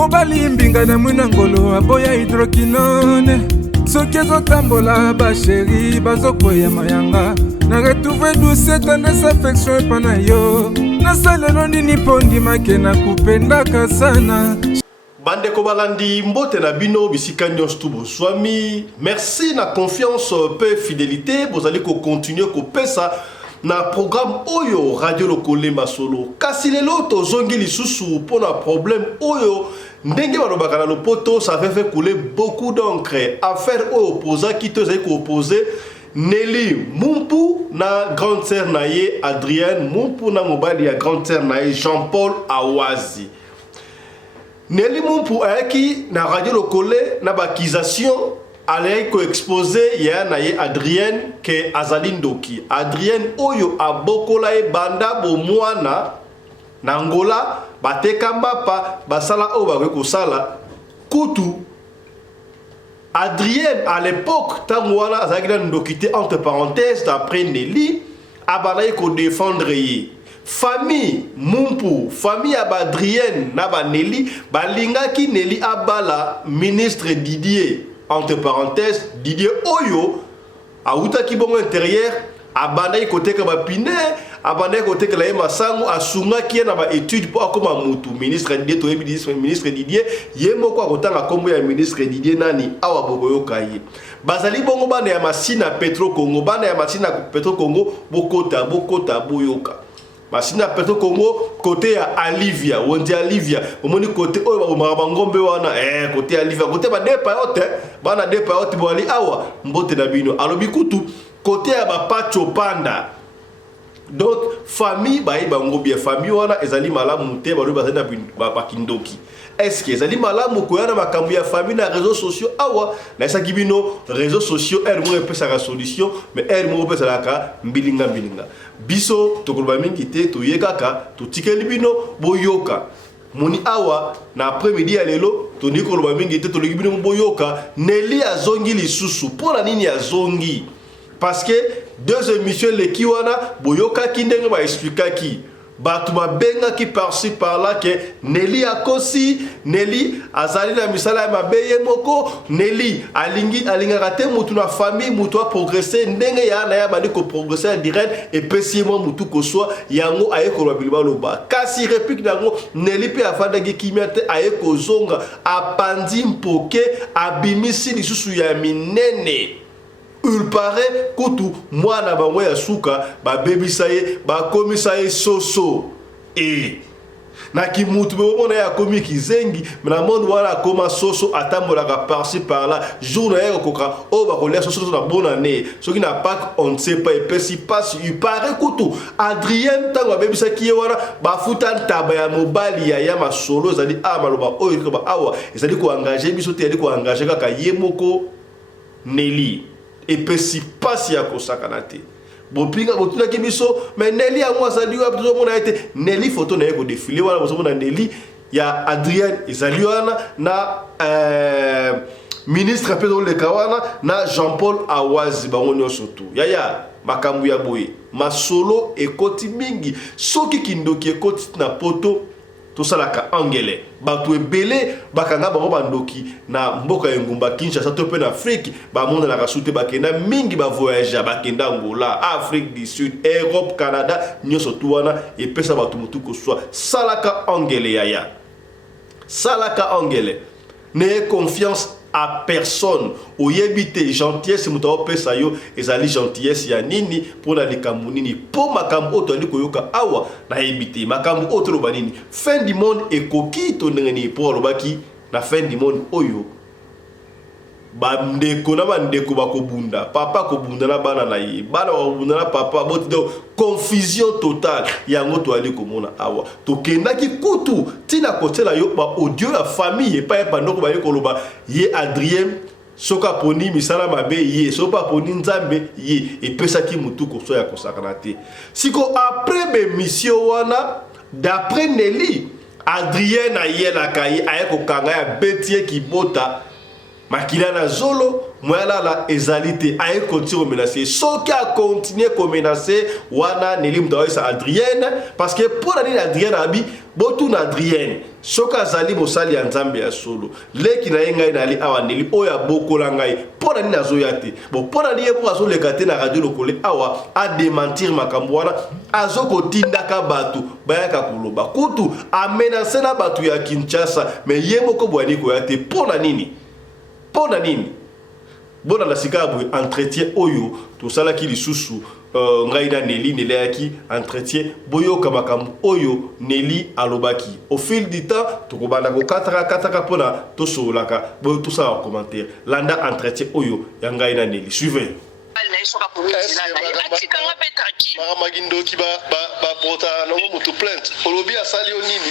mobali mbinga na mwina ngolo aboya hydroquinone soki ezotambola basheri bazokwea mayanga na retrouve douce tendresse affection epa na yo nasalelo nini mpo ndimake na kupendaka sana. Bandeko balandi mbote na bino bisika nyonso tu boswami. Merci na confiance pe fidélité bozali ko continuer ko pesa na programme oyo Radio Lokole Masolo. Kasi lelo tozongi lisusu pona problème oyo ndenge balobaka na lopoto ça fait couler beaucoup d'encre. Affaire oyo opposa ki tozali ko opposer Nelly Mumpu na grande sœur naye Adrienne Mumpu na mobali ya grande sœur naye Jean-Paul Awazi. Nelly Mumpu ayaki na Radio Lokole na bakization allait ko exposer ya naye Adrienne ke Azalindoki. Adrienne oyo abokola e banda bo mwana na Angola bateka mbapa basala o ba ko sala kutu. Adrienne à l'époque tangwana azakina ndokité entre parenthèses d'après Nelly abanaye ko défendre yi. Famille Mumpu, famille Adrienne Naba Nelly, balingaki Nelly abala ministre Didier, entre parenthèses, Didier Oyo, Aouta Kibongo intérieur, abanayi côté Kabapine, abanayi côté Kalaye Masango, Asunga qui na ba étude pour comme Moutou, ministre Didier, ministre Didier, Yemoko Akotanga Kombo ya ministre Didier Nani, Awa Boboyo Kaye. Bazali bongo bana ya masina Petro Congo, bana ya masina Petro Congo, Bokota Boyoka. Masina Petro Congo côté ya Alivia, Wondi Alivia, omoni côté oyo ngombe wana côté Alivia, côté ba depa yote, bana depa yote boali awa mbote na bino. Alobi kutu côté ya ba Pacho Panda. Donc famille ba ngobie famille wana ezali malamu te balobi bazana ba kindoki. Est-ce que ezali malamu ko yana makambu ya famille na réseaux sociaux awa na esaki bino réseaux sociaux elle mo epesa la solution mais elle mo epesa la ka mbilinga biso tokoloba mingi te toyekaka totikeli bino boyoka moni awa na après-midi ya lelo toni koloba mingi te tologi bino boyoka Nelly azongi lisusu pona nini azongi parce que deux émissions le kiwana boyoka kindenge ba expliquaki Batuma benga ki par-ci par-là que Nelly akosi, Nelly azali na misala ya mabeye moko, Nelly alingaka te mutu na famille mutu a progresser ndenge ya na ya bandi ko progresser direct et pesimo mutu ko so yango aye ko lobili loba. Kasi réplique nango Nelly pe afanda ki kimete aye ko zonga apandi mpoke abimisi lisusu ya minene. Il paraît que moi na bango ya suka ba bebisa ye ba komisa ye soso na kimutu be ya komi kizengi na monde wala koma soso atambola ka par-ci par-là jour na koka o ba kolia soso na bonne année ce qui n'a pas on ne sait pas et si passe il paraît que Adrienne tango bebisa ki wana ba futa ntaba ya mobali ya masolo zali maloba o ko ba awa ezali ko engager biso te ko engager kaka yemoko Nelly et puis si pas si à Kosakanate. Bon, pinga, bon, tout le monde mais Nelly a moi, ça lui a besoin de été. Nelly, photo n'a pas défilé, voilà, besoin de Nelly. Il y a Adrienne, Isaluana, na ministre Pedro Lekawana, na Jean-Paul Awazi, baronio surtout. Ya, makambu ya boye. Masolo et koti mingi. Soki kindoki et koti na poto. Tout ça la angele batu ebele bakanga bango bandoki na mboka engumba Kinshasa to pe na Afrique ba monde na kasute bakenda mingi ba voyager bakenda Angola Afrique du Sud Europe Canada nyoso tuwana et pesa batu mutu ko soit salaka angele yaya salaka angele n'ayez confiance à personne oyebite gentillesse muto pesa yo ezali gentillesse ya nini pour la likambu nini po makambu oto ali koyoka awa na yebite makambu oto loba nini fin du monde ekoki to ndengeni pour lobaki na fin du monde oyo bandeko na bandeko bakobunda papa kobunda na bana na ye bana bakobunda na papa boti donc confusion totale yango to ali komona awa to kendaki kutu tina kotela yo ba audio ya famille pa bandoko ba ye koloba ye Adrien soka poni misala mabe ye soka poni nzambe ye et pesa ki mutu ko so ya kosakana te siko après be mission wana d'après Nelly Adrien na ye la kaye aye ko kanga ya betie ki bota makila na zolo moyala la ezalité aye continue menacer soki a continuer ko menacer wana Nelly mtaoisa Adrienne parce que pour la Adrienne abi botu na Adrienne soka zali mosali ya nzambe ya solo leki na yengai na ali awa neli oya bokola ngai pona ni nazoya te bon pona ni yebo azo lekate na radio lokole awa a démentir makambo wana azoko tindaka batu bayaka koloba kutu amenacer na batu ya Kinshasa mais yebo ko bwani ko ya te pona nini bona la sikabu entretien oyo to sala ki lisusu ngai na Nelly neleki entretien boyoka makambo oyo Nelly alobaki au fil du temps to kobanda ko kataka pona to solaka boyo tout ça en commentaire landa entretien oyo ya ngai na Nelly suivez Magindoki ba porta no mutu plainte olobi asali onini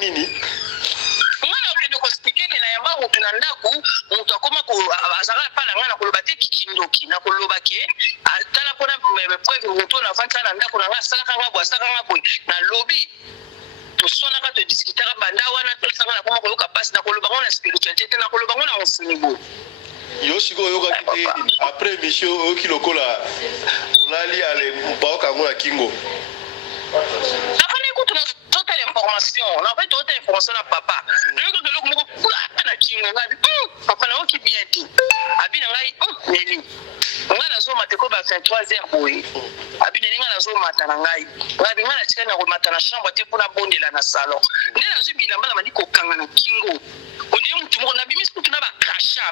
nini mutu na ndaku mutu akoma ko azala pala ngana koloba te kikindoki na koloba ke tala pona preuve mutu na fanta na ndaku na sala kanga bwa sala kanga boy na lobby to sona ka to discuter banda wana to sanga na koma ko yoka passe na koloba ngona spiritualité na koloba ngona musinibo yo siko yoka kite après mission oki lokola olali ale mpaoka ngona kingo information na fait toute information na papa loko loko moko na kingo ngabi papa na oki bien ti abi na ngai Nelly ngana zo mateko ba 23h boy abi na ngana zo mata na ngai ngabi ngana tika na ko mata na chambre te pona bondela na salon ndena zo bilamba na maniko kanga na kingo onye mtu moko na bimisi kutu na ba crasha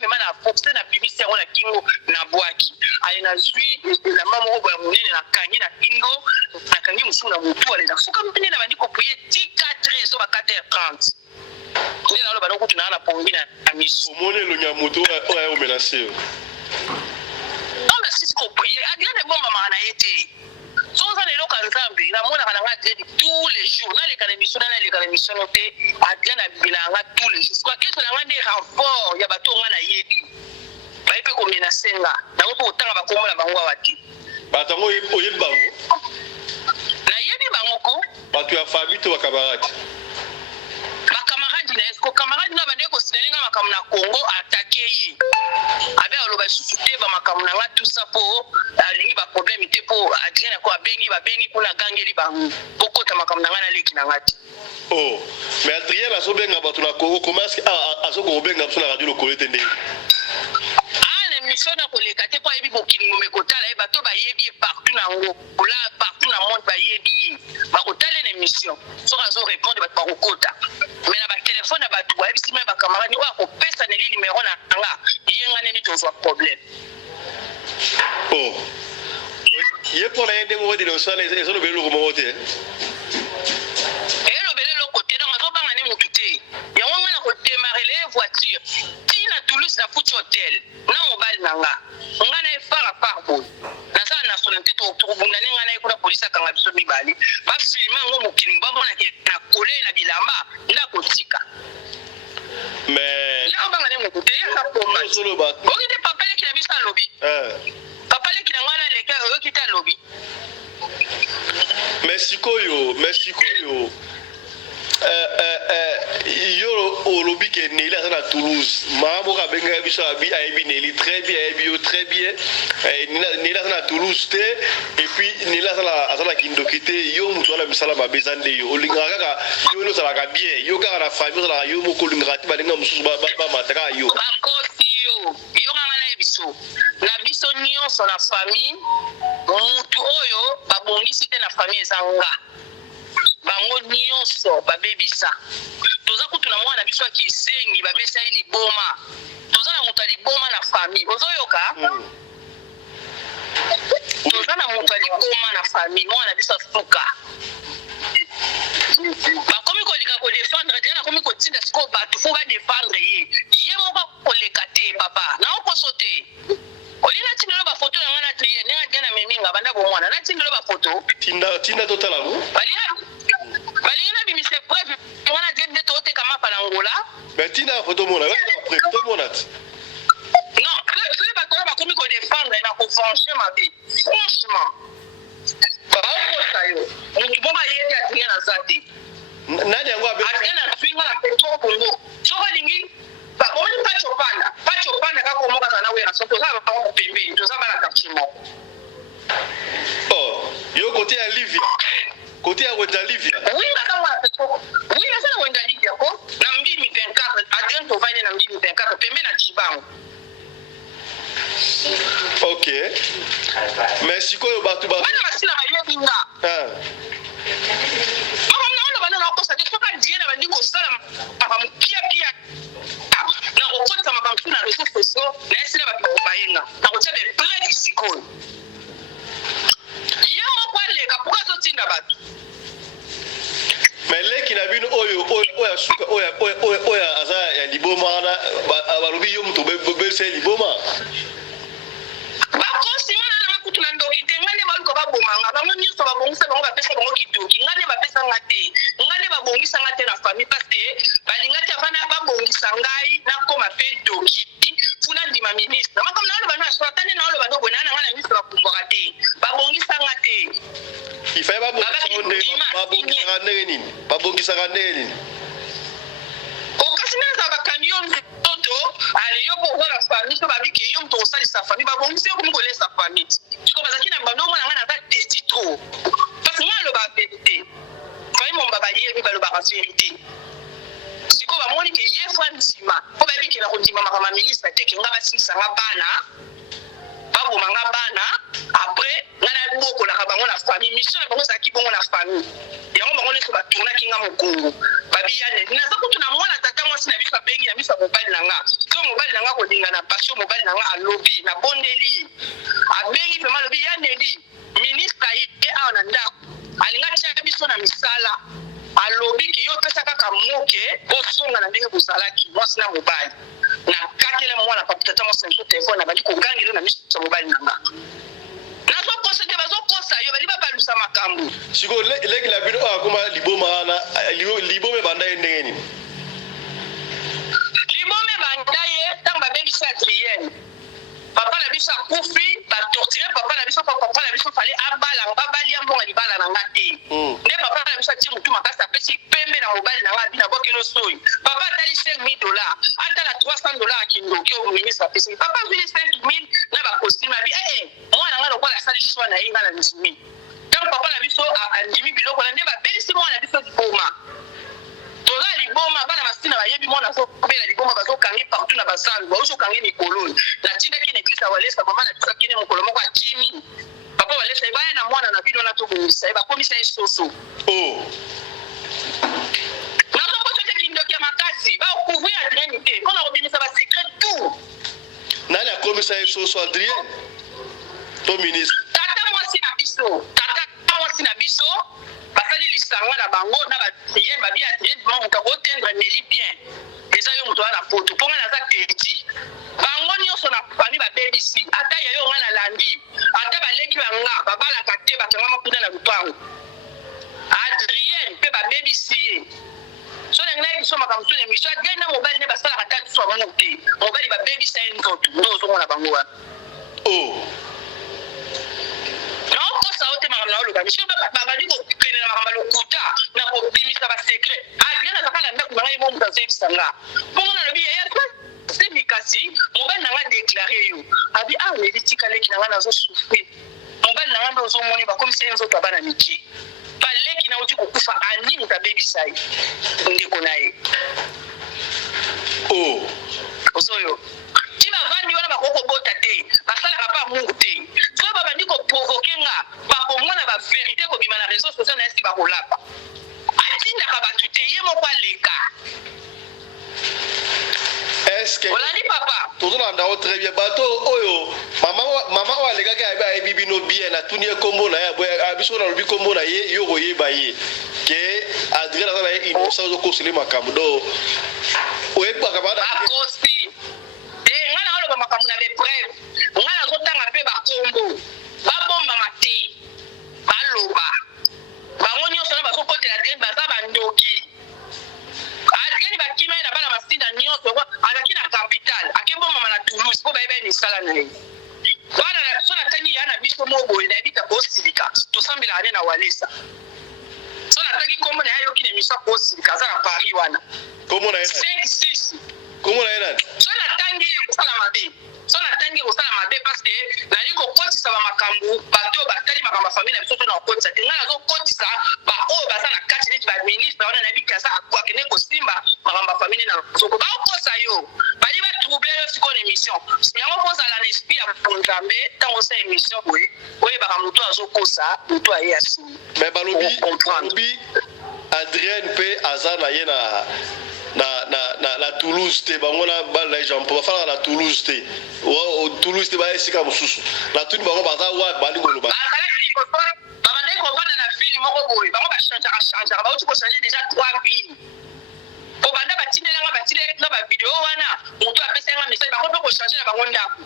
me mana foxe na bimisi yango na kingo na bwaki ale na zui la mama obo ya munene na kangi na kingo na kangi musu na mutu ale na fuka mpene na bandiko puye tika 3 so ba 4h30 ndena alo bana kutu na ala pongi na amiso omone lo nyamuto oya o menacer on a six ko prier agla de bomba mana yete so ça les locaux nzambe na mona kana ngati tous les jours na les émissions te agla na bilanga tous les jours quoi que ce na ngande rapport ya bato ngana yebi ba ipe ko menacenga na ko otanga ba komola bango wati batango oyeb bango na yebi bango ko bato ya famille to bakamarade na esko camarade na bande ko sinelinga makamu na Congo attaquer yi abe aloba susu te ba makamu na nga tout ça po alingi ba problème te po adrien ko abengi pona gangeli ba kokota makamu na nga na leki na ngati oh mais adrien aso benga bato na Congo comment est-ce aso ko benga bato na radio lokole tende mission na koleka te po yebi bokini ngomekotala ye bato bayebi partout na ngo ola partout na monde bayebi bakotala na mission so kazo répondre bato bakokota mais na ba téléphone na bato bayebi si même ba camarade wa ko pesa na li numéro na nga yenga neni to so problème oh ye pour la yende ngo de no sala eso lo belo ko mote côté donc azo banga ne mutute ya wanga na ko démarrer les voitures tina Toulouse na futu hotel na mobile nanga ngana e fara farbo na sala nationalité to bunda ne ngana e kuna police akanga biso mibali ba filma ngo mokini ba mona ke na kole na bilamba nda kotika mais ya banga ne mutute ya ka pomba solo ba oki te papa le kina bisa lobby papa le kina ngana le ka oki ta lobby Mexico yo yo olobi ke Nelly à Toulouse mambo ka benga biso abi aibi Nelly très bien Nelly à Toulouse te et puis Nelly à la kindokite yo mutu ala misala ba bezande yo olinga kaka yo no sala ka bien yo ka na famille sala yo moko linga ti balinga mususu ba mataka yo bakosi yo kanga na biso na biso nyonso na famille mutu oyo babongisi te na famille ezanga bango nyonso babebisa toza kutu na mwana biso akisengi babesa liboma toza na mutu liboma na famille ozoyoka toza na mutu liboma na famille mwana biso suka bakomi kolika ko défendre te na komi kotinda siko bato fo ba défendre ye moko koleka te papa na okosote olina tindelo ba photo na ngana trier nenga jana meminga banda bo mwana na tindelo ba photo tinda totala ngo balina bimise preuve ngana jende to te kama palangola mais tinda photo mona après to mona non c'est pas quoi ba komi ko défendre na ko franchir ma vie franchement baba ko sayo mutu bomba yedi atia na zati nani yango abe atena swinga na petro Congo so lingi ba oni pacho panda ka ko moka sana we na soto za ba ko pembe to za bala kapchimo oh yo côté à Livia côté à Livia oui na kama petro oui na sana mais sikoyo bato ba bana masina bayebi nga makambo nango loba nano akosa te soki adie na bandi kosala makambo pia na kokotisa makambo na réseau sociaux na esila bato bayenga na kotia bepleki sikoyo ye moko aleka poka azotinda bato mais leki na bino oyo asuka oyo aza ya liboma wana balobi yo moto bobelisa liboma bakosimana na makutu na ndoki te ngai nde baluka babomanga bango nyonso babongisa bango bapesa bango kitoki ngai nde bapesanga te ngai nde babongisanga te na famille parce que balinga te avana babongisa ngai nakoma mpe doki funa ndima ministre makambo na oloba no asota nde na oloba no boye nanga na ministre bakumbwaka te babongisanga te ifaye babongisaka ndenge nini babongisaka ndenge nini okasi neza bakangi yo nzoto ale yo mpo oza na famille so babike yo moto osalisa famille babongisi yo komi kolesa famille siko bazalaki na bando omona ngai naza teti trop parce ngai aloba verité famille momba bayebi balobaka verité siko bamoni ke ye fwa nsima mpo babikela kondima makambo ya ministre te ke ngai basilisanga bana babomanga bana après ngai nabokolaka bango na famille mission na bango ezalaki bongo na famille yango bango nyonso batournaki nga mokongo babiyane naza kutu na mwana tata mwasi na biso abengi na biso ya mobali na nga so mobali na nga kolinga na passion mobali na nga alobi na bondeli abengi vraimen alobi yaneli ministre aye awa na ndako alinga tia biso na misala alobi ke yo opesa kaka moke osonga na ndenge bozalaki mwasi na mobali na katele mwana papu tata mwasi na biso telefone na bali kogangela na miso ya mobali na nga nazokosa te bazokosa yo bali babalusa makambo siko leki na bino oyo akoma liboma wana liboma ebanda ye ndenge nini liboma ebanda ye ntango babengisi Adrienne papa na biso akufi batortire papa na biso papa na biso fale abala babali ya mbonga libala na nga te nde papa na biso atie motu makasi apesi pembe na mobali na nga bina bokeno soyi papa atali $5,000 atala $300 akindoki oyo ministre apesi papa azwili 5,000 na bakostime abi mwana nga lokola asali shwa na ye nga na misumi ntango papa na biso andimi biloko na nde babelisi mwana na biso liboma toza liboma bana masina bayebi mwana azobela liboma bazokange partout na bazandu baozokange mikoloni natindaki na eglise ya walesa mama na biso akende mokolo moko akimi papa walesa ebaya na mwana na bino wana tobongisa ye bakomisa ye soso nazokoso te kindoki ya makasi baokouvrir Adrienne te mpona kobimisa basekret tout nani akomisa ye soso Adrienne to ministre tata mwasi na biso basali lisanga na bango na batrienne babi Adrienne moto akotendre Neli bien eza yo moto wana poto mpo nga naza teti bango nyonso na famille babebisi ata ya yo nga na landi ata baleki banga babalaka te bakanga makunda na lupango Adrienne mpe babebisi ye so ndenge nayebi so makambo so na émission Adrienne na mobali nde basalaka ta biso bango te mobali babebisa ye nzoto nde ozomona bango wana naokosa ote makambo na oloba misio babandi kokenela makambo ya lokuta na kobimisa basekret Adrienne azaka na ndako na ngai momutu azoyebisa nga bongo nalobi yaya semikasi mobali na nga deklare yo abi Neli tikaleki na nga nazosufri mobali na nga nde ozomoni bakomisa ye nzoto abana mike baleki na oti kokufa ani moto abebisa ye ndeko na ye ozoyo ti bavandi wana bakokobota te basalaka pa mungu te so babandi koprovoke nga bakomona baverité kobima na réseau social na esi bakolapa atindaka bato te ye moko aleka olandi papa tozolanda o très bien bato oyo mama oyo alekaki ayebi bino bien atuni ye kombo na ye biso nalobi kombo na ye yo koyeba ye ke Adrienne aza na ye innocent ozokosele makambo do oyebaka bakosi te ngai na oloba makambo na bepreuve ngai nazotanga mpe bakombo babombama te baloba bango nyonso na bazokotela Adrienne baza bandoki Adrienne bakima ye na bana masina nyonso azalaki na capital akebomama na Toulouse mpo bayeba ye misala na ye wana so natangi ya na biso moboye nayebika kosilika tosambelaka ne na walesa so nataki kombo na ye ayoki na émission kosilika aza na Paris wana kombo na ye 5-6 kombo na ye nani so natangi kosala mabe parce que nali kokotisa bamakambo bato batali makambo ya famille na biso to na kokotisa te ngai nazokotisa baoyo baza na kati neti baministre wana nayebi aza akende kosimba makambo ya famille na soko baokosa yo bali batrouble yo sikoyo na émission yango kozala na esprit ya bonzambe tant osa émission boye oye baka muto azokosa muto aye asini mais balobi Adrien pe azana ye na Toulouse te bango na bala Jean Paul bafala na Toulouse te o Toulouse te ba esika mususu na tuni bango baza wa bali ngolo ba babande comprendre na ville moko boye bango ba changer ba uti ko changer déjà 3 villes o banda batindela nga ba video wana muto apesa nga message ba ko changer na bango ndako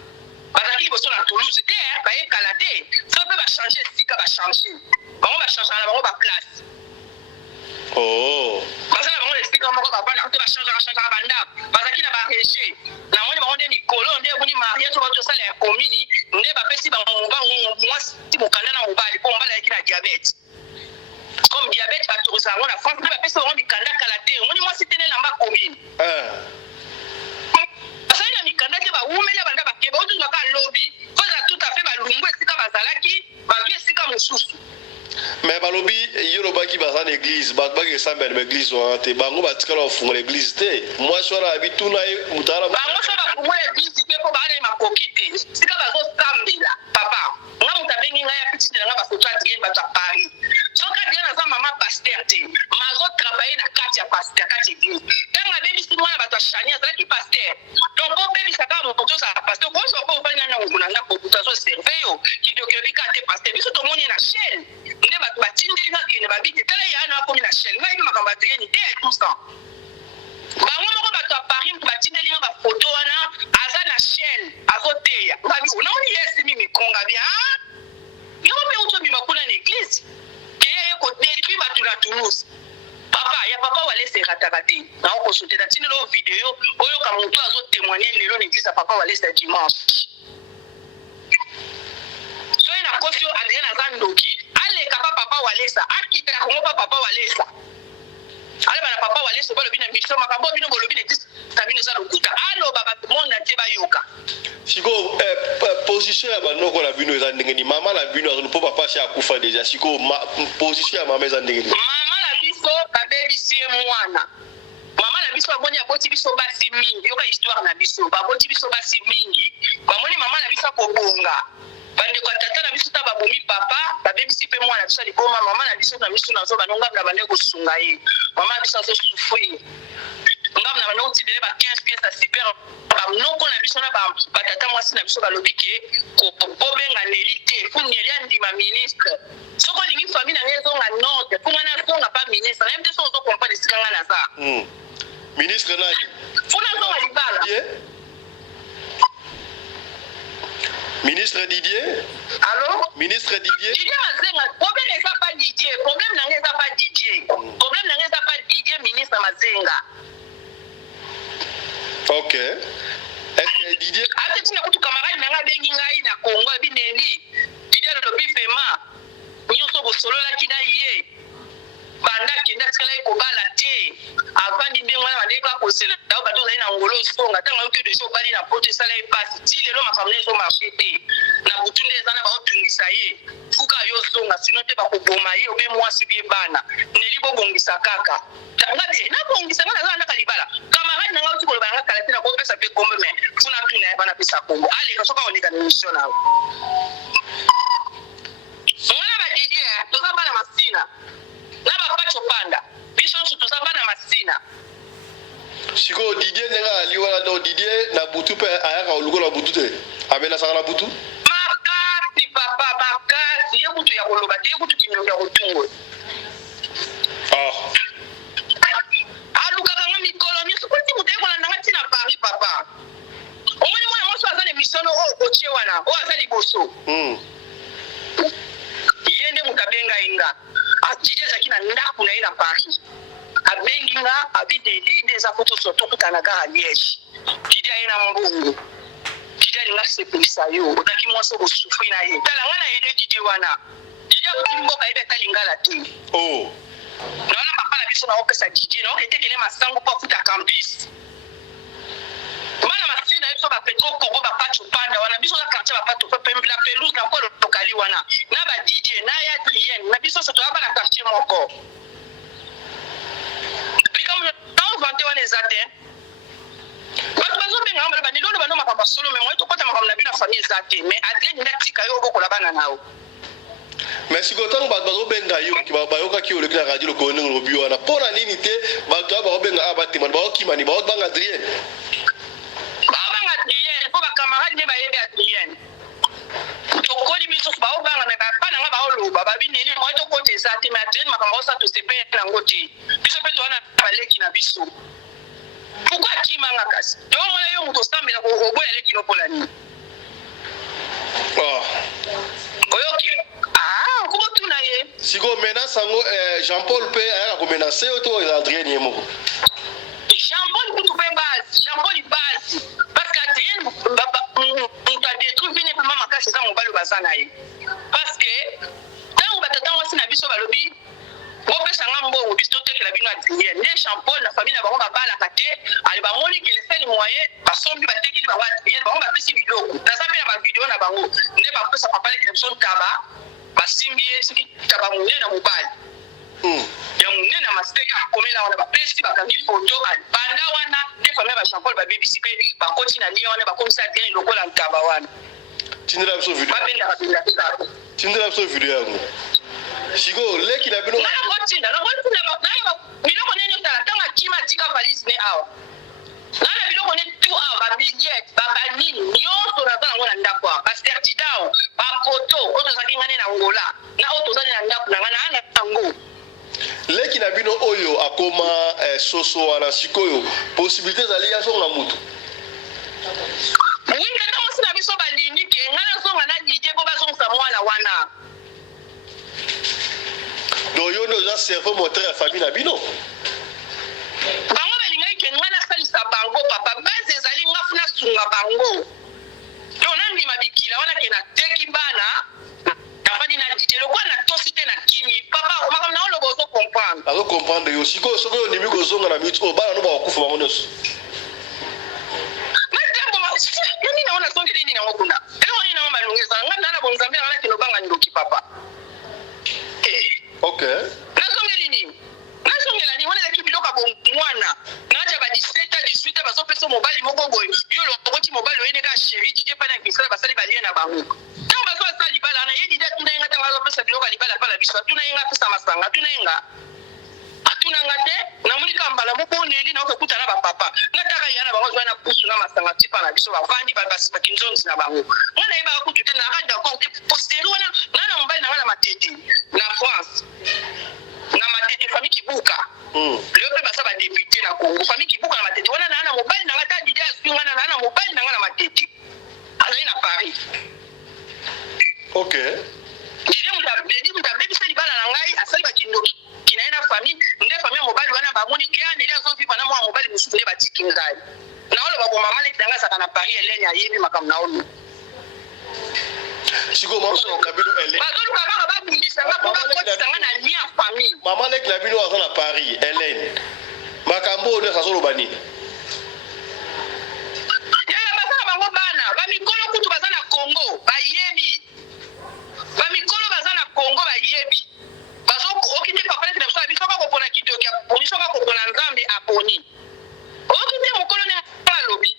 bazaki boso na Toulouse te ba ekala te so pe ba changer sika ba changer bango ba changer na bango ba place. Oh. Parce que on explique comment on va pas tout changer à banda parce qu'il n'a pas régi na moni ba onde Nicolo onde boni marié to bato sala ya commune nde ba pesi ba moi si bokanda na mobali po mbala yaki na diabète comme diabète ba to sa ngona France ba pesi ba mikanda kala te moni moi si tenela mba commune parce que na mikanda te ba umela banda ba keba otu ba ka lobby faut tout à fait ba lumbu esika bazalaki ba vie esika mususu. Mais balobi yoloba ki baza l'église baki samba l'église te bango batikala ofunga l'église te moi shora abituna mutala bango shora funga l'église te po bana makoki te sika bazo sambila papa nga mutabengi nga ya pitine nga basoto adien bato a Paris soka dia na za mama pasteur te mazo travailler na kati ya pasteur kati église tanga baby si mwana bato a chania za ki pasteur donc ko baby saka mo poto sa pasteur ko so ko bana na nguna na ko butazo serveyo kidoko bika te pasteur biso to moni na shell nde bato batindeli nga kene babite tala ya na komi na shell ngai makamba deni te tout ça bango moko bato a Paris batindeli nga photo wana aza na shell azoteya babi unaoni yesi mimi konga bia yo me uto bima kuna na église ke ye ko depuis bato na Toulouse papa ya papa wale se ratakati na ko sote da tinelo video oyo ka muntu azo témoigner lelo na église papa wale sa dimanche so ina kosio Adrien Azandoki ale kapa papa walesa akitela kongo papa walesa ale bana papa walesa balo bina mission makambo bino bolo bina tabino za lokuta alo baba monde te bayoka siko position ya banoko la bino eza ndenge ni mama la bino azo po papa si akufa déjà siko position ya mama eza ndenge ni mama la biso babebisi mwana mama na biso aboni aboti biso basi mingi yoka histoire na biso baboti biso basi mingi bamoni mama na biso ko bonga bande kwa tata na biso ta babomi papa babebisi pe mwana biso liboma mama na biso na biso nazo banonga na bande ko sunga ye mama biso azo souffrir ngam na banonga tibele ba 15 pièces à super ba noko na biso na ba tata mwasi na biso balobi ke ko bobenga nelite fu neli andima ministre soko lingi famille na ngezo nga nord fu ngana zonga pa ministre même so zo comprendre sikanga na za ministre nani fu na zo libala Ministre Didier? Allô? Ministre Didier? Didier Mazenga, problème n'est pas Didier, problème n'est pas Didier. Problème n'est pas Didier, ministre Mazenga. Ok. Est-ce que Didier? Après, tu n'as pas de camarade, n'a pas de na Congo, et Bineli. Didier le bifema. Nous sommes au solo là qui n'a yé. Banda qui n'a pas de bala té. Avant de dire, on a des cas pour cela. Là, on a un ngolo songa. Tant que de choses bali na pote ça là passe. Si les hommes comme les hommes marché té. Na butunde zana ba otungisa ye. Fuka yo songa sinon te ba ko boma ye obe moi si bien bana. Neli bo bongisa kaka. Tanga de na bongisa na zana kalibala. Camarade na ngauti ko banga kala tena ko pesa pe kombe me. Funa tuna bana pesa kombo. Ale ko soka onika ni mission na. Ngana ba Didier, to zamba na masina. Na ba pacho panda. Biso to zamba na masina. Siko Didier nenga liwala do Didier na butu pe ayaka oluko na butu te. Abena saka na butu? Makasi papa makasi ye butu ya koloba te butu kinyo ya kutungo. Aluka kanga mikolo ni sukuti muteko na ngati na Paris papa. Omoni mwana mwaso azane mission o oche wana o azali boso. Yende mutabenga inga. Akija zakina ndaku na ina Paris. Abenginga abide linde za foto soto kutana ga Liège. Didia ina mbungu. Didia linga sepulisa yo. Otaki mwaso go sufri na ye. Tala ngana yede Didia wana. Didia kutimboka ibe talingala te. Oh. Naona papa na biso na opesa Didia na oketekele masango pa futa campus. Mana masina yeso ba petro kogo ba pacho panda wana biso na quartier ba pato pe la pelouse na ko lokali wana. Na ba Didia na ya Adrien na biso soto ba na quartier moko. Comme dans 21 ans, bato bazobenga ngamba ba nilolo bano makamba solo mais moi to kota makamba na bina famille zate mais Adrien ndatika yo bokola bana nao. Merci beaucoup bazo benga yo ki ba yoka ki ole kila radio ko nngo bi wana pona nini te ba to ba benga abati man ba okimani ba banga Adrien. Ba banga Adrien ko ba camarade ne ba yebe Adrien. Tokoli biso ba obanga me ba pana nga ba oloba ba bineli moi to kote zate mais Adrien makamba osa to sepe na ngoti. Biso pe to wana baleki na biso. Pourquoi qui m'a cassé? Donc moi là yo muto sambela ko boya leki no polani. Oh. Oyoki. Ah, comment tu n'as eu? Si go menace ngo Jean-Paul P a ko menacer to Adrien yemo. Jean-Paul kutu pe base, Jean-Paul base. Parce qu'Adrien on t'a détruit vient pas ma casse ça mon balo bazana yi. Parce que tant ba tata wasi na biso balobi Bon, ça n'a pas de temps que la vie n'a pas de Jean-Paul, la famille n'a pas de balle à côté. Elle va montrer que les seuls moyens, parce qu'on va dire qu'il va avoir de on va faire ces vidéos. Dans sa vidéo, on a pas on n'est pas ça pas les questions de tabac. Parce que si tu as pas mon nez dans mon balle. Il y a mon nez dans ma steak, comme là on a pas pris pas quand il photo. Pendant on a des familles à Jean-Paul va babysitter, va continuer à lire, on est pas comme ça bien le col en tabac. Tu ne l'as pas vu. Tu ne l'as pas vu. Sigo leki na bino na ngotinda biloko nene tala tanga kima tika valise ne awa na biloko ne tu awa ba billet ba banini nyonso na tanga ngona ndako ba certidao ba photo oto zaki ngane na ngola na oto zani na ndako na ngana ana tango leki na bino oyo akoma soso wana sikoyo possibilité zali ya songa mutu oui kata mo sina biso balindi ke ngana songa na DJ ko bazongsa mwana wana. Donc yo no za cerveau moteur ya famille na bino. Bango balingai ke ngana salisa bango papa base ezali ngafuna sunga bango. To nandi mabikila wana ke na teki bana. Tafadi na DJ lokwa na tosite na kimi papa makam na olo bozo comprendre. Azo comprendre yo siko soko yo nimi ko zonga na mitu o bana no ba kufa bango nyos. Madambo ma yani naona songe nini na ngokunda. Leo ni naomba lungeza ngana na bonzambia na kino banga ndoki papa. Okay. Nasongeli nini? Nasongela ni wana ekipi loka mwana. Naja ba 17 baso peso mobile moko boy. Yo lokoti mobile oyene ka chérie DJ pa na kisala basali balie na bango. Tant baso asali bala na yedi da tuna yenga tanga pesa biloka libala pala biso. Tuna yenga pesa masanga, tuna yenga. Atuna ngate na mulika mbala moko neli na okuta na ba papa. Ngataka yana bango zwana pusu na masanga tipa na biso bavandi ba basipa kinzonzi na bango. Ngana yeba ku tute na rada compte posteri wana ngana mobile na ngana matete na France. Na matete famille Kibuka. Le pe basa ba député na Congo. Famille Kibuka na matete wana na mobile na ngata dide asunga na mobile na ngana matete. Azali na Paris. Okay. Dide muta baby sali bana na ngai asali ba kindoki. Kinaenda famille, nde famille mobile wana ba moni kia neli azofi bana mwa mobile musuku ba tiki ngai. Na ole ba mama le tanga saka na Paris Hélène ayebi makam na olu. Siko mama le bino Hélène. Ba dolu kaka ba bundisa ba ko tanga na lia famille. Mama le bino aza na Paris Hélène. Makambo ne sasolo bani. Ya basa bango bana, ba mikolo kutu baza na Congo, ba yebi. Ba mikolo baza na Congo ba yebi. Baso okite papa le biso biso ba ko pona kidoki, biso ba ko pona nzambe aponi. Okite mokolo ne palobi.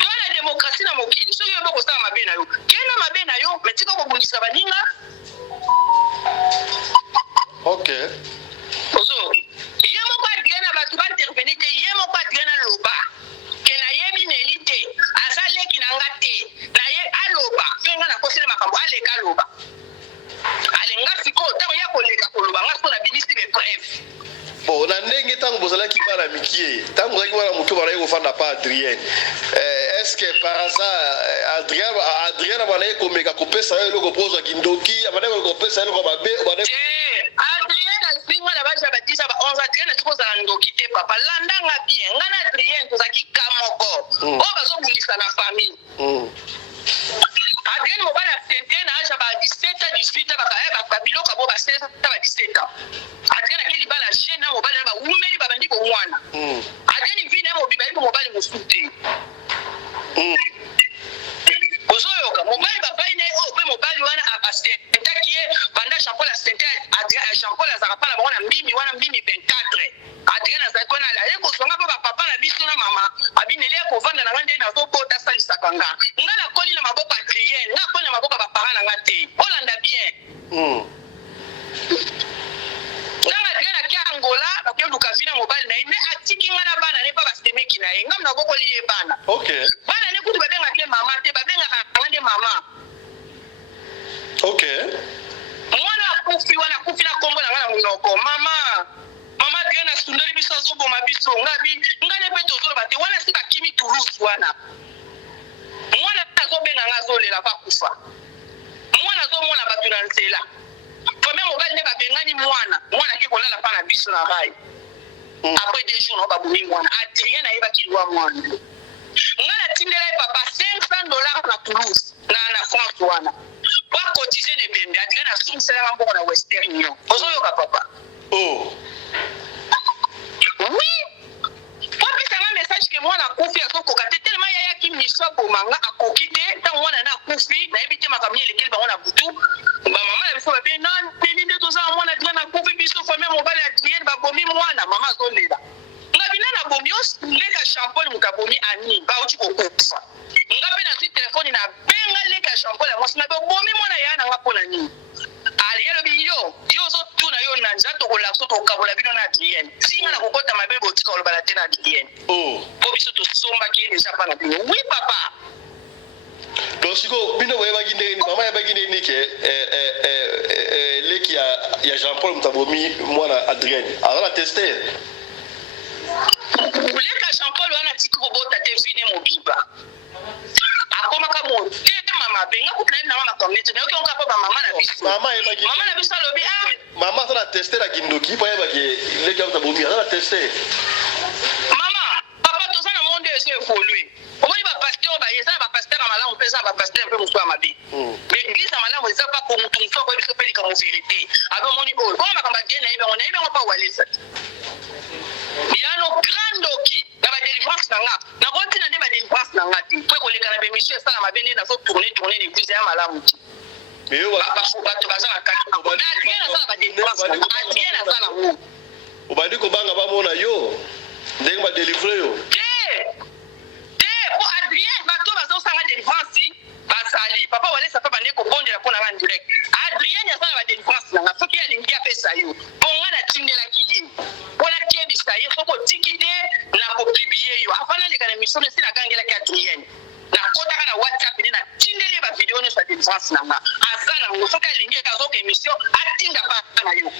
Tola démocratie na mokili. So yo boko sa mabe na yo. Kena mabe na yo, metika ko bundisa baninga. Okay. Ozo. Yemo kwa digana batu ba intervenir te yemo kwa digana loba. Kena yebi nelite, azale kinangate. Na ye aloba, fenga na kosele makambo ale kaloba. Ale ngasiko tango ya koleka koloba ngaso na binisi be bref. Bon, na ndenge tango bozala ki bana mikie. Tango zaki bana mutu bana yeko fanda pa Adrien. Est-ce que par hasard Adrien bana yeko meka kopesa yo loko pozo kindoki, bana yeko kopesa yo loko babe, bana Adrien azinga na bacha batisa ba 11 Adrien na tuko za ndoki te papa. Landanga bien. Ngana Adrien tozaki kamoko. O bazo bundisa na famille. Adrien mobile asente na aja ba 17 ba biloka bo ba 16 ba 17 ans. Adrien akili bala jeune na mobile na ba umeli ba bandi ko mwana. Adrien vini na mobile musute. Ozoyoka mobile ba baine o pe mobile wana asente takiye banda Jean-Paul asente Adrien Jean-Paul azaka pala bona mbimi wana mbimi 24. Adrien azakona la eko songa pe ba papa na biso na mama abine Nelia kovanda na ngande na zobota salisa kanga. Ngala koli na maboko Adrien, na koli na maboko ba parents na ngate. Olanda bien. Nanga Adrien akia Angola, bakyo lukavina mobile na ine atiki ngana bana ne pa bastemeki na ngam na boko liye bana. Okay. Bana ne kutu babenga ke mama te babenga ngande mama. Okay. Mwana kufi na kombo na ngana munoko. Mama Adrien asundoli biso zobo mabiso ngabi ngane pe tozolo bate wana si bakimi Toulouse wana. Mwana azobenga ngazolela pa kufa. Mwana azomona batu na nzela. Premier mobile ne babengani mwana ki kolala pa na biso na rai. Après 2 jours on ba bumi mwana. Adrien ayeba ki lwa mwana. Ngana tindela papa $500 na Toulouse na France wana. Kwa cotiser ne bembe Adrien asumsela mboko na Western Union. Ozoyoka papa. Oh. Oui. Papi sanga message que moi na kufi azokoka te tellement yaya ki miswa bomanga akoki te tant mwana na kufi na ebite makamye lekel bango na butu ba mama na biso ba be non teni de toza mwana Adrien na kufi biso famille mobile Adrien ba bomi mwana mama azolela ngabina na bomi os leka champagne mukabomi ani ba uti kokufa ngabe na si telefone na benga leka champagne mo sina bomi mwana yana ngapona nini alielo biyo zo tuna yo na nzato ko lakso to kabola bino na Adrien singa na kokota mabebo tika oloba la tena Adrien po biso to somba ki déjà pas na bino oui papa donc siko bino boye baginde ni mama ya baginde ni ke leki ya Jean-Paul Mutabomi mwana Adrien ala tester leka Jean-Paul wana tiki robota te vine mobiba akoma ka mo mama benga kutna na mama komete na yoki onka pa mama na biso mama na biso lobi mama sana tester la gindoki pa yeba ke leki ya Mutabomi ala tester mama papa to sana monde ese évoluer omoni ba pasteur ba yesa ba pasteur malamu pesa ba pasteur pe muso amabi l'église malamu eza pa ko mutu mfoko ko biso pe lika mo vérité abo moni o ko makamba dena ibe on ibe on pa walesa yano grandoki na ba délivrance na kontina de ba délivrance na ngati pe ko leka na be monsieur sala mabende na so tourner l'église ya malamu mais yo ba to bazana kati na Adrien na sala ba délivrance Adrien na sala wo obandi ko banga ba mona yo ndenge ba délivrer yo po Adrien bato bazo sanga délivrance basali papa wale sa papa ndeko bondela pona nga direct Adrien ya sala ba délivrance na soki ya lingia pesa yo bonga na tindela kiyi pona kebi sa yo soko tikite na ko publier yo afana le kana mission sila gangela ki Adrien na kota kana WhatsApp ni na tindele ba video ne sa délivrance na nga azana ngo soki ya lingia ka zoke mission atinga pa na yo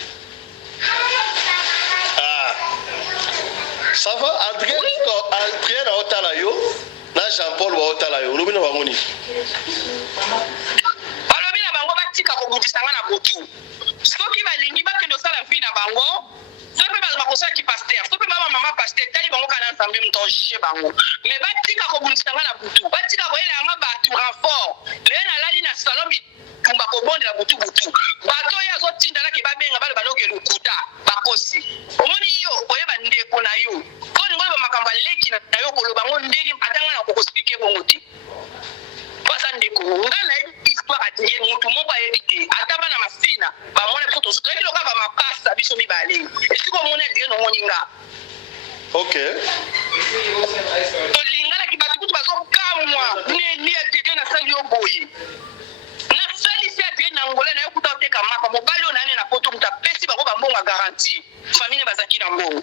ça va Adrien a otala yo na Jean-Paul wa otala yo lobina bango ni balobina bango batika ko budisanga na botu soki balingi bakendo sala vie na bango soki bakosala ki pasteur soki mama pasteur tali bango kana nsambe mtonje bango mais batika ko budisanga na botu batika ko elanga batu renfort le na lali na salon kumba ko bonde la butu bato ya zo tindala ke babenga balo baloke lukuta bakosi omoni yo oyeba ndeko na yo koni ngolo makamba leki na yo koloba ngo ndeki atanga na ko expliquer bongo te pasa ndeko ngana histoire Adrien mutu moko ayebite ataba na masina ba mona biso to soki loka ba makasa biso mibale esiko mona Adrien no moninga okay to lingala ki batu bazo kamwa ni Adrien na sali yo boye Angola na yokuta oteka mapa mobali onane na poto muta pesi bako bambonga garantie famille bazaki na mbongo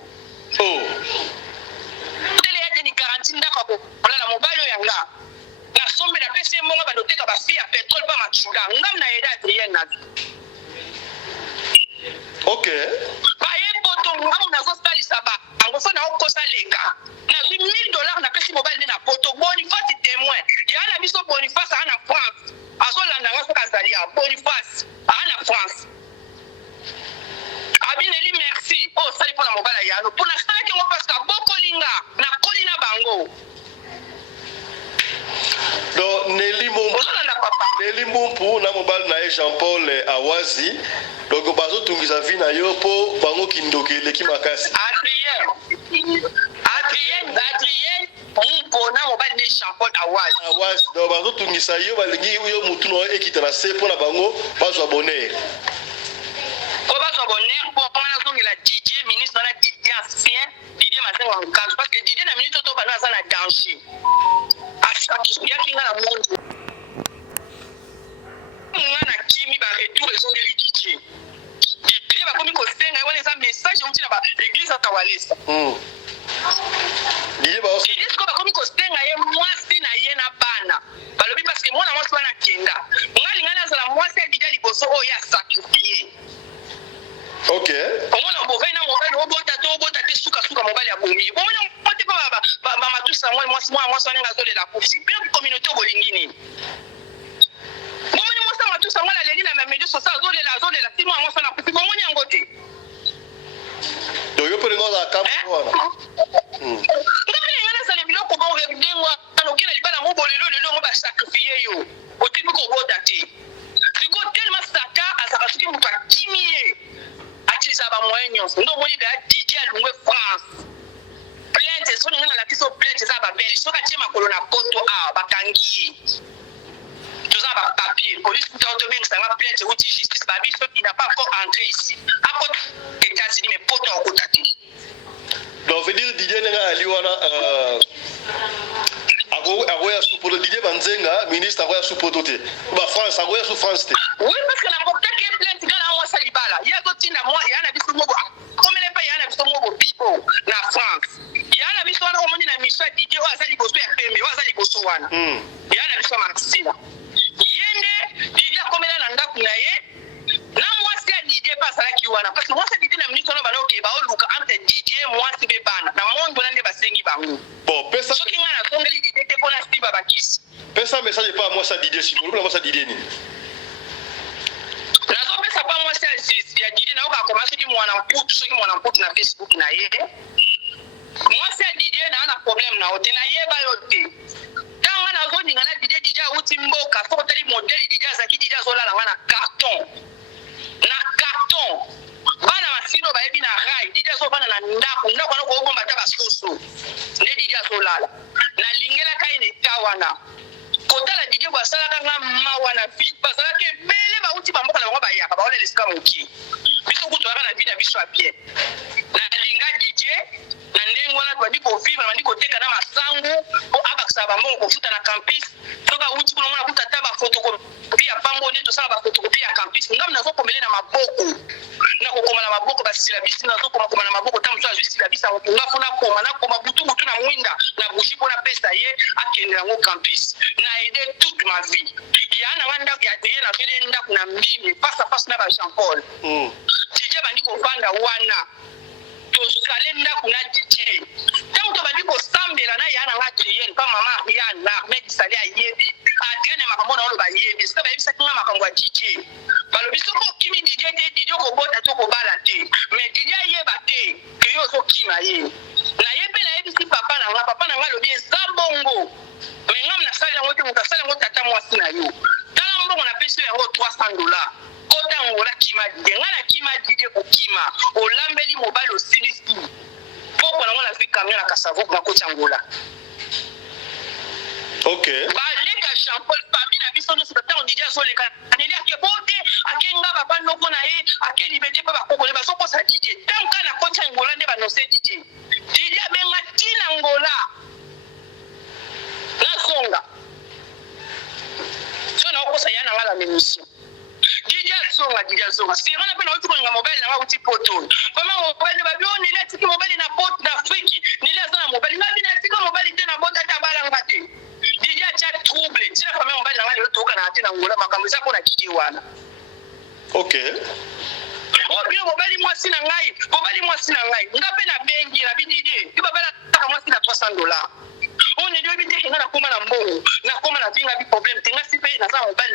tele yete ni garantie ndaka ko olala mobali yanga na sombe na pesi mbonga bandoteka ba fia petrol pa machula ngam na yeda Adrien na okay ba ye poto ngam na zo stali saba ango fa na okosa leka na $1000 na pesi mobali na poto Boniface témoin ya na biso Boniface ana France azolanda nga soka azali ya Boniface ana France abineli merci sali pona mobala yano pona sala ke ngo paska bokolinga na kolina bango donc Nelly Mumpu na mobile na Jean-Paul Awazi donc bazo tungisa vi na yo po bango kindokele ki makasi Adrien Mumpu na mobile na Jean-Paul Awazi donc bazo tungisa yo balingi yo mutu no ekita na se pona bango bazo abonner ko bazo abonner po na zongela DJ ministre na DJ ancien DJ Masengo Nkanzo parce que DJ na minute to bana za na danger ya kinga na monde ngana kimi ba retour ezongeli DJ DJ ba komi ko senga wana za message uti na ba église atawalisa DJ ba aussi DJ ko ba komi ko senga ye mwasi na ye na bana balobi parce que mwana mwasi wana kenda ngali ngana za la mwasi DJ liboso o ya sacrifier. OK. Omona mobile na mobile obota te suka mobile ya bomi. Omona pote pa ba matusa mwasi wana ngazole la kufi. Pe communauté bolingini. Omona mwasi matusa mwana leli na medio social zole la timo mwasi na kufi. Omona ngote. Yo pele ngoza kampo wana. Ngapele ngana sale biloko ba ngengwa anokina libala mobolelo lelo mo ba sacrifier yo. Otipi ko bota te. Siko tellement saka asakasuki mutu akimie. Atisa ba moyenyo ndo moni da DJ alungwe France plainte so ngana la kiso plainte za ba belle so ka tima kolona poto a bakangi tout ça ba papier police tout automatiquement ça va plainte outil justice ba biso qui n'a pas encore entré ici à côté États-Unis mais poto au côté donc veut dire DJ nga aliwana agoya sous pour DJ Banzenga ministre agoya sous pototé ba France agoya sous France té oui parce que la porte que plainte ngana moi salibala ya gotinda moi yana biso mobo comme les pays yana biso mobo bibo na France yana biso wana omoni na mission DJ wa za liboso ya pembe wa za liboso wana yana biso maxina yende DJ komela na ndaku na ye na mwasi ya DJ pasala ki wana parce que mwasi DJ na ministre na baloke ba oluka entre DJ mwasi be bana na mondo nande basengi bango bon pesa soki ngana tongeli DJ te kona stiba bakisi pesa message pas moi ça DJ si pour moi ça DJ ni nazo pesa pa mwasi ya DJ na oka commencer ki mwana mputu soki mwana mputu na Facebook na ye mwasi ya DJ na ana problème na ote na ye ba yote tanga na zo ninga na DJ uti mboka soko tali modèle DJ zaki DJ zolala ngana carton bana masino ba yebi na rai DJ zo bana na ndako na ko bomba ta basoso ne DJ zolala na lingela kai ne tawana kotala DJ kwa sala kanga mawana fi basala ke bele ba uti bamboka na bango ba yaka ba ole lesika moki biso kutoka na vida biso apie na linga DJ na ndengo na twadi ko vivre na ndiko teka na masangu o abakisa bambongo kofuta na campus toka uti kuna mwana kuta taba photocopy ya pambo ne to sala ba photocopy ya campus ngam nazo komele na maboko na kokoma na maboko basila bisi nazo koma na maboko tamu twa juste la bisa ngafu na koma butu na mwinda na bushi pona pesa ye akende na campus na aider toute ma vie yana wanda ya teye na fele nda kuna mbimi face à face na ba Jean Paul DJ bandi ko vanda wana to kalenda kuna DJ tangu to bandi ko sambela na yana ngati pa mama yana meki sali ayebi adrene makambo na oloba yebi sika ba yebisa kinga makambo ya DJ balobi soko kimi DJ te DJ ko bota to ko bala te mais DJ yeba te ke yo so kima ye na yebe na yebisi papa na nga lobi ezabongo mais ngam na sala ngote mutasala ngote tata mwasi na yo tala mbongo na pesa yango $300 kota ngola kima DJ ngana kima DJ ko kima olambeli mobile osilisi poko na ngona fi camion na kasavo na kota ngola OK ba leka champagne papi na biso no sita on DJ so leka aneli akebote akenga baba noko na ye akeli bete pa bakoko le baso kosa DJ tanka na kota ngola nde ba no se DJ DJ benga tina ngola na songa so na okosa yana ngala memission DJ songa sira na pena uti kwa mobile na uti poto kama mobile ba bioni ile tiki mobile na pot na Afrique ni ile zona mobile na bina tiki mobile tena bota tabala ngate DJ cha trouble tena kama mobile na ngale utoka na tena ngola makambo zako na kiki wana OK obio mobile mwasi na ngai ngape na bengi na bidide ibabala kama mwasi na $300 on est deux bidide ngana koma na mbongo na koma na vinga bi problème tenga sipe na za mobile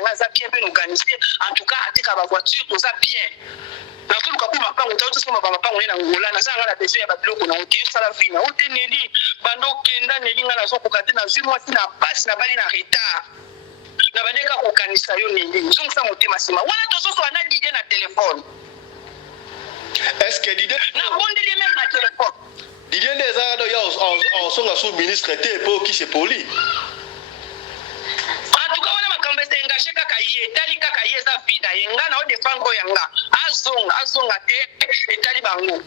na za bien organisé en tout cas atika ba voiture to za bien na tout ka kuma pango tautu soma ba mapango na ngola na za ngana besoin ya ba biloko na otie sala vina oteneli bando kenda nelinga na soko kati na zimwa sina passe na bali na retard na badeka ko kanisa yo neli nzongisa motema sima wana tozoso ana DJ na téléphone est-ce que DJ na bondeli même na téléphone DJ des ado ya on songa sous ministre te pour qui c'est poli en tout cas wana makambe engagé kaka ye tali kaka ye za vida yenga na o defendre yanga azonga te etali bango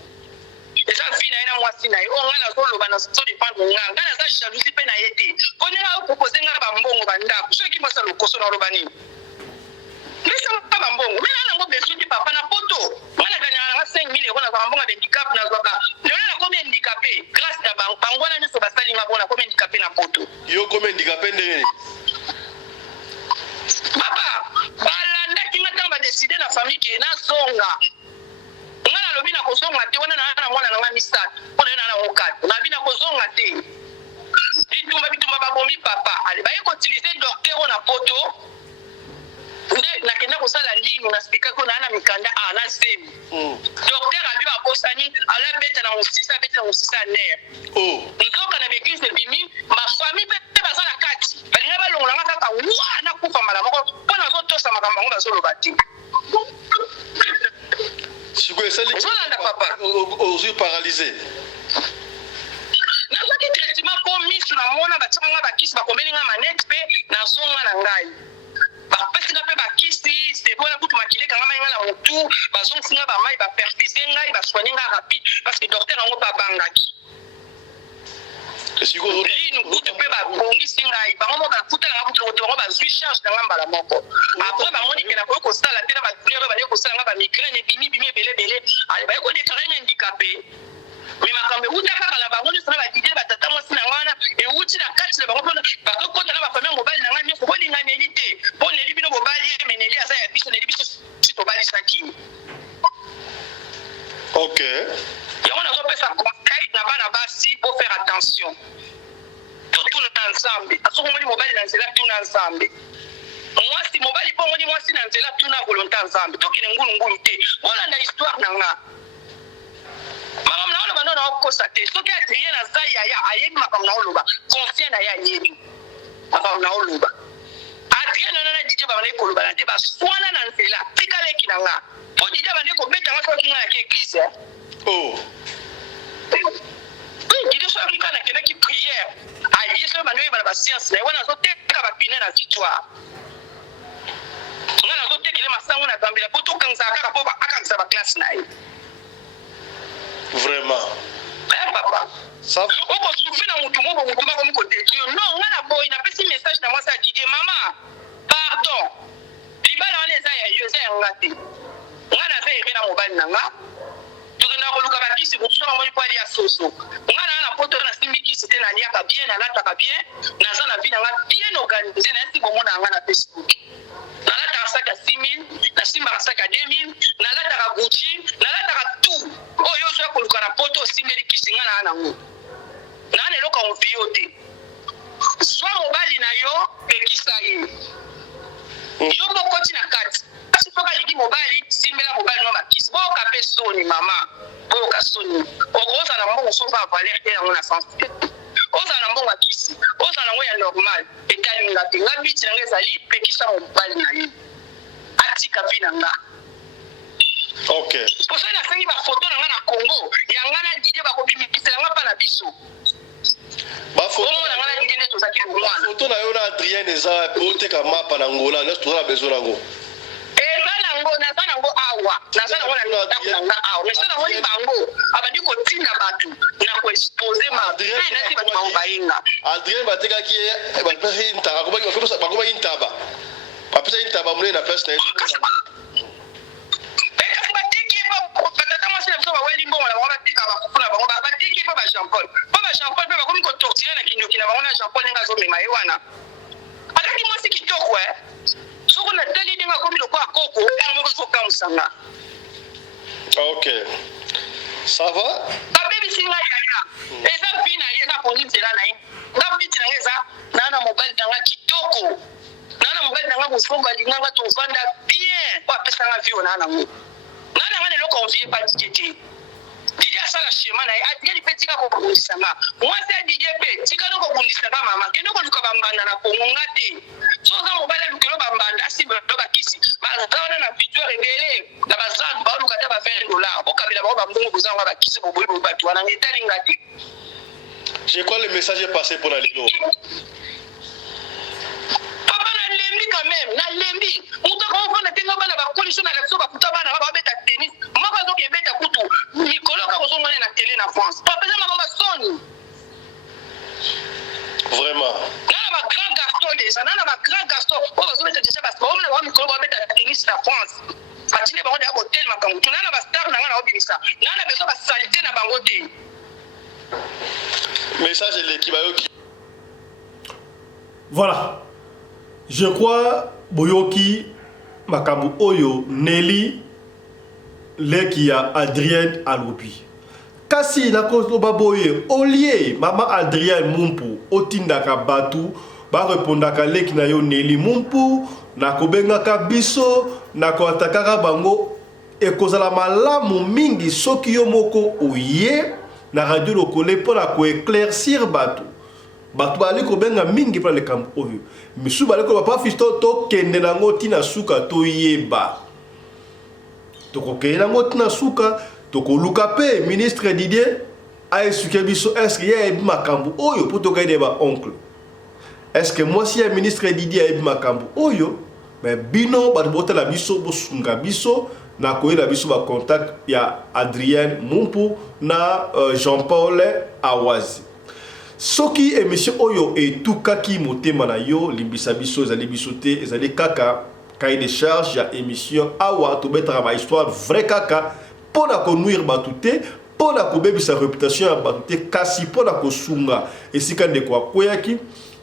eza vie na ye na mwasi na ye oyo ngai nazoloba na so dépendre nga ngai naza jalousie mpe na ye te mpo ndenge akopose nga bambongo bandako soki mwasi alokoso na oloba nini misanga bambongo me naa nango besoin ti papa na poto ngai naganyaka nanga 5 000 euro nazwaka mbongo ya handicap nazwaka lelo nakomi handicapé grâce na bango wana nyonso basalinga mpo nakomi handicapé na poto yo komi handicapé ndenge nini papa balandaki nga ntango badeside na famille ke nazonga nga nalobi na kozonga te wana na mwana na nga misato mpo na ye na nango 4 nabi na kozonga te bitumba babomi papa ale baye koutilize docteur na poto nde nakenda kosala ligne na spikako na mikanda na zemi docteur abi bakosani ala beta na mosisa ner nzoka na baeglise ebimi bafamille mpe baza na kati balinga balongolanga kaka wa nakufa mbala moko mpo nazotosa makambo yango bazoloba te ozolanda papa ozwi paralysé nazwaki traitement mpo misu namona batiakanga bakisi bakomeli nga manete mpe nazonga na ngai bapesinga mpe bakisi sebona kutu makile kanga mai nga na motu bazongisinga bamai baperfise ngai basoigne nga rapide parce que docteur yango babangaki linu kutu mpe babongisi ngai bango mo bafutelanga kutu kote bango bazwi charge na nga mbala moko apres bamoni ke nakoki kosala te na badouleur baye kosala nga bamigraine ebimi ebelebele ale baye kodeklare nga handicapé me makambo euta kaka na bango nyonso na badide batata mwasi na nga wana euti na kati na bango mpo bakokota na bafamille mobali na nga nyonso bolinga neli te mpo neli bino bobali ye me neli aza ya biso neli biso si tobalisaki ok yango nazopesa conseil na bana basi po faire attention totuna nzambe asokongoli mobali na nzela tuna nzambe mwasi mobali mpo ngoli mwasi na nzela tuna volonté nzambe tokende ngulungulu te olanda histoire na nga makambo na oloba ndo naokosa te soki adrien aza yaya ayebi makambo na oloba conscient na ye ayebi makambo na oloba adrien nano na didie babandeki koloba na te baswana na nzela tikaleki na nga mpo didie abandeki kobetanga soki nga naki eglise didie soki nga nakendaki priere aye soki bandeki oyeba na basiance na ye wana azoteka bapine na victoire nga nazotekele masango na zambela mpo tokangisaka kaka mpo akangisa baklasse na ye vraiment papa okosufri na mutu moko mutu bakomi kodetruire non nga na boyi napesi message na mwasi ya didie mama pardon libala wana eza ya yo eza ya nga te nga naza ere na mobali na nga tokenda koluka bakisi kotusanga moni po ali ya soso nga na poto nasimbi kisi te naliaka bien nalataka bien naza na vi na nga bien organise nayesi bomona yanga na Facebook nalataka saka 6 000 nasimbaka saka 2 000 nalataka Gucci nalataka tout oyo ozwa koluka na poto osimbeli kisi nga na nango na eloka onvio te swa mobali na yo pekisa ye yo bokoti na kati kasi foka alingi mobali simbela mobali no makisi boyoka mpe soni mama boyoka soni okozala mbongo soza valer te yango na sens te ozala na mbongo ya kisi ozala nango ya normal etalinga te nga biti nanga ezali pekisa mobali na ye atika vi na nga ok poso nasengi bafoto na nga na Congo yanga na didie bakobimikisela nga mpa na biso omona nga na didie nde tozaki mwana foto na yo na Adrien eza oteka mapa na ngola nyonso toza na besoin nango naza nango awa naza nango na ndako na nga awa meso nango ni bango abandi kotinda bato na koexpose nati bato bango bayenga Adrien batekaki ye bakobaki ntaba bapesaki ntaba monene na place na ye kasi bateki batata mwasi na biso baweli mbongo na bango batika bafufu na bango bateki mpo bajean paul mpe bakomi kotortire na kindoki na bango na jean paul ndenge azomema ye wana ataki mwasi kitoko soko na tali ndenge akomi lokola koko moko sokamusanga ok ça va babebisi ngai yaya eza vi na ye eza pongi nzela na ye nga viti na nga eza naa na mobali na nga kitoko naa na mobali na nga mofongo alinganga tovanda bien po apesanga vi onaa nango ngai na nga leloko onvie pa didie te didie asala shema na ye adie lipe tika kokobundisanga mwasi ya didie mpe tika no kobundisanga mama kende koluka bambanda na kongo nga te soza mobali alukelo bambanda asimba bakisi baza wana na victoire ebele na bazandu baoluka te ba $20 bokabela bango bambongo bozanga bakisi boboyi boyi bato wana ngetalinga te je crois le message est passé pour la lelo papa nalembi quand même nalembi mutu akomofanda tenga bana bakondition na leso bakuta bana babeta tennis moko azokebeta kutu mikolo papa ko somona na télé na France papa za mama soni Vraiment. nana ba grand garçon déjà nana ba grand garçon o ba someta déjà parce que on na ba mikolo ba meta tennis na France batile bango de hotel makambo nana ba star na ngana obimisa nana beso ba salité na bango te Message de l'équipe Bayoki. Voilà. Je crois Boyoki Makambu Oyo Nelly Leki ya Adrien Alobi. Kasi na kozo baboye olie mama Adrien Mumpu otindaka batu ba repondaka leki na yo Nelly Mumpu na kobengaka biso na ko atakaka bango ekozala malamu mingi soki yo moko oye na radio lokole pona ko éclaircir batu bali ko benga mingi pona le kamp oyo misu bali ko ba fisto to kende nango tina suka to yeba to ko kende nango tina suka to ko luka pe ministre Didier a expliqué biso est-ce qu'il y a makambu oyo pour to gaide ba oncle est-ce que moi si un ministre Didier a makambu oyo mais bino ba bota la biso bo sunga biso na koyela biso ba contact ya Adrien Mumpu na Jean-Paul Awazi soki émission oyo etukaki motema na yo limbisa biso ezali biso te ezali kaka cahier de charge ya émission awa to betara ba histoire vrai kaka pona ko nuire batu te pona ko bebisa réputation ya batu te kasi pona ko sunga esika ndeko akoyaki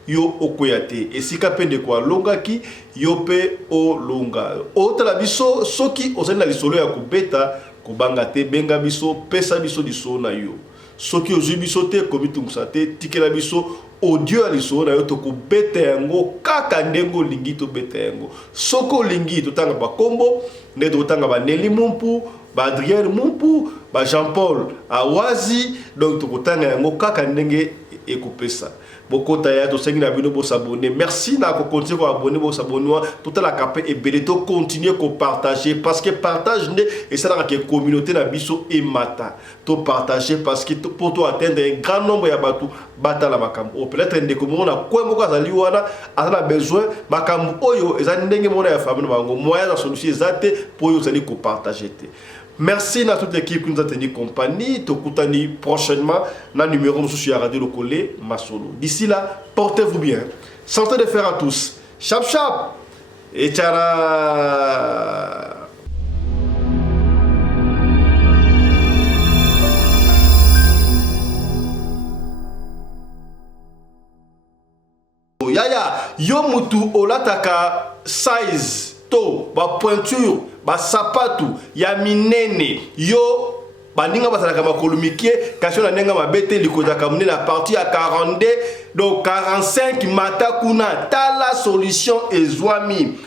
yo okoyate esika pende kwa longaki yo pe o longa otala biso soki ozali na lisolo ya kubeta kubanga te benga biso pesa biso liso na yo soki ozwi biso te komitungisa te tikela biso audio ya lisolo na yo to kubeta yango kaka ndengo olingi to beta yango soko olingi totanga bakombo nde totanga ba Nelly Mumpu ba Adrien Mumpu ba Jean-Paul Awazi donc tokotanga yango kaka ndenge ekopesa bokota ya to sengi na bino bo s'abonner merci na ko continuer ko abonner bo s'abonner tout la capé et belé to continuer ko partager parce que partage ne et ça la communauté na biso et mata to partager parce que pour to atteindre un grand nombre ya batu batala makambo peut-être ndeko mo na ko mo ka zali wana a besoin makambo oyo ezali ndenge mo na ya famille bango moyen na solution ezate pour yo zali ko partager te. Merci à toute l'équipe qui nous a tenu compagnie. Tokutani prochainement dans le numéro sur Radio Lokole Masolo. D'ici là, portez-vous bien. Santé de fer à tous. Chap chap et tchara. Yaya, yo mutu olataka size to ba pointure ba sapatu ya minene yo baninga basalaka makolo mikie kasi na nenga mabete likozaka munene na partie ya 42 donc 45 mata kuna tala solution ezwami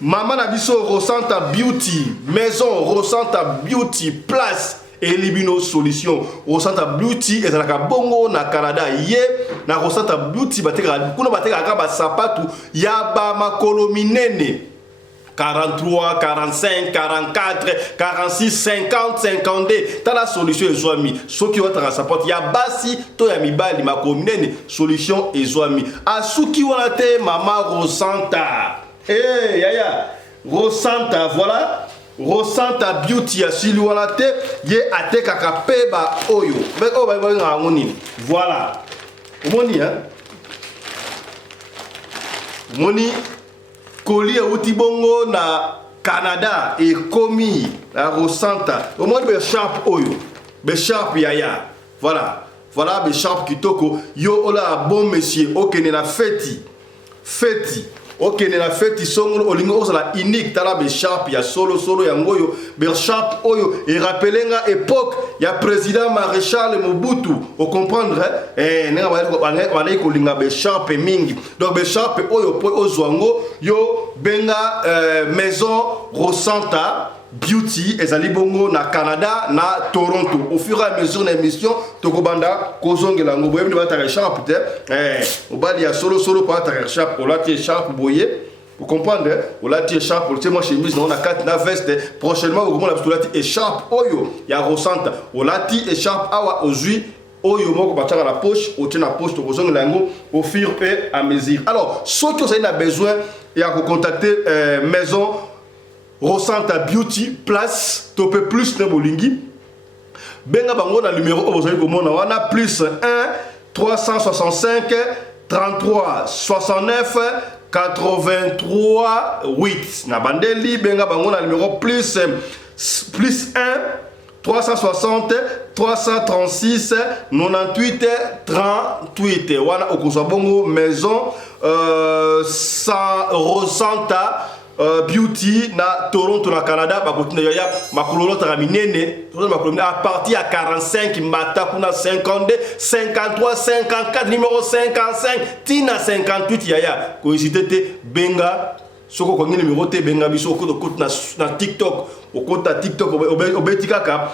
mama na biso Rosanta Beauty maison Rosanta Beauty place Elibino solution Rosanta Beauty ezalaka bongo na Canada ye na Rosanta Beauty bateka kuna bateka ba sapatu ya ba makolo minene 43, 45, 44, 46, 50, 52. T'as la solution ezwami. Ce qui va te rapporter ya basi to ya mibali makominene solution ezwami. Asuki wana te mama Rosanta. Eh yaya Rosanta voilà. Rosanta Beauty ya sili wana te ye ateka kapeba oyo. Mais oh ba ngoni. Voilà. Moni hein. Moni Koli Outibongo na Canada et komi na Rosanta. Au moins be sharp oyo. Be sharp yaya. Voilà. Voilà be sharp kitoko. Yo ola bon monsieur. Ok ne la feti. Feti. Ok ne la feti songo olingo osala unique tala be sharp ya solo ya ngoyo. Be sharp oyo et rappelenga époque ya président maréchal Mobutu. Au comprendre nenga ba ko linga be sharp mingi. Donc be sharp oyo po ozwango yo benga maison Rosanta Beauty ezali bongo na Canada na Toronto. Au fur et à mesure l'émission tokobanda kozongela ngo boyebi ba sharp te obali ya solo pa ta sharp olati sharp boye. Vous comprenez? Olati sharp olati moi chemise na 4 na veste prochainement vous la olati sharp oyo ya Rosanta olati sharp awa ozui oyo moko bataka la poche otie na poche tokozongela yango au fur et à mesure. Alors ceux qui ont besoin et à contacter maison Rosanta Beauty place topé plus na bolingi benga bango na numéro obozali komona wana plus 1 365 33 69 83 8 na bandeli benga bango na numéro plus 1 360 336 98 38 wana okozwa bongo maison Rosanta Beauty na Toronto na Canada bakotina ya makulolo ta minene à partir à 45 mata kuna 52 53 54 numéro 55 tina 58 yaya ko hésiter benga soko ko numéro te benga biso ko na TikTok okota TikTok obetikaka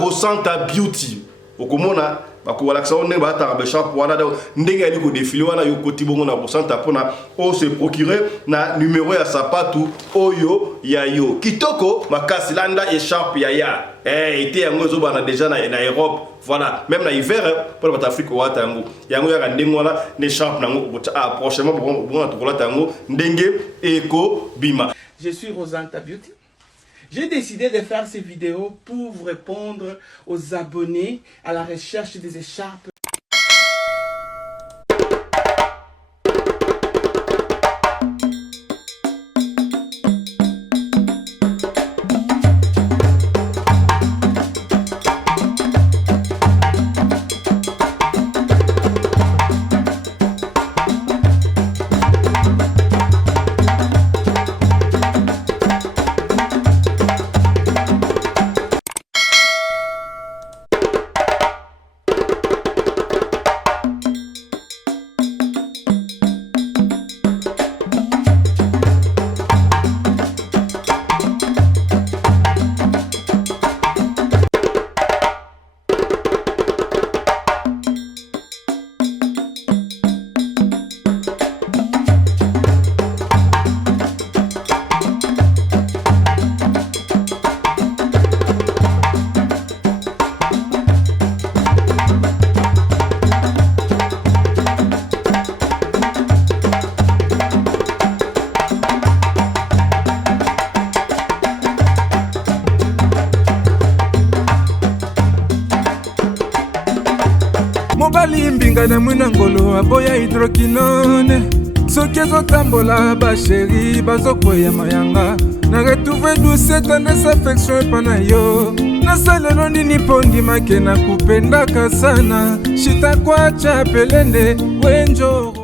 Rosanta Beauty okomona bakolakisa on ba ta ba shop wana ndenge ali ko défiler wana yo koti bongo na Rosanta pona o se procurer na numéro ya sapatu oyo ya yo kitoko makasi landa écharpe ya été yango zo bana déjà na Europe voilà même na hiver pour la Afrique wata yango ya ndengo wana écharpe nango prochainement bon na tokola tango ndenge eko bima. Je suis Rosanta Beauty. J'ai décidé de faire ces vidéos pour vous répondre aux abonnés à la recherche des écharpes. mobali mbinga na mwina ngolo aboya hydroquinone soki ezotambola basheri bazokweya mayanga na retrouve douce tendresse affection epa na yo nasalelo nini mpo ndimake na kupendaka sana shitakwacha pelende wenjo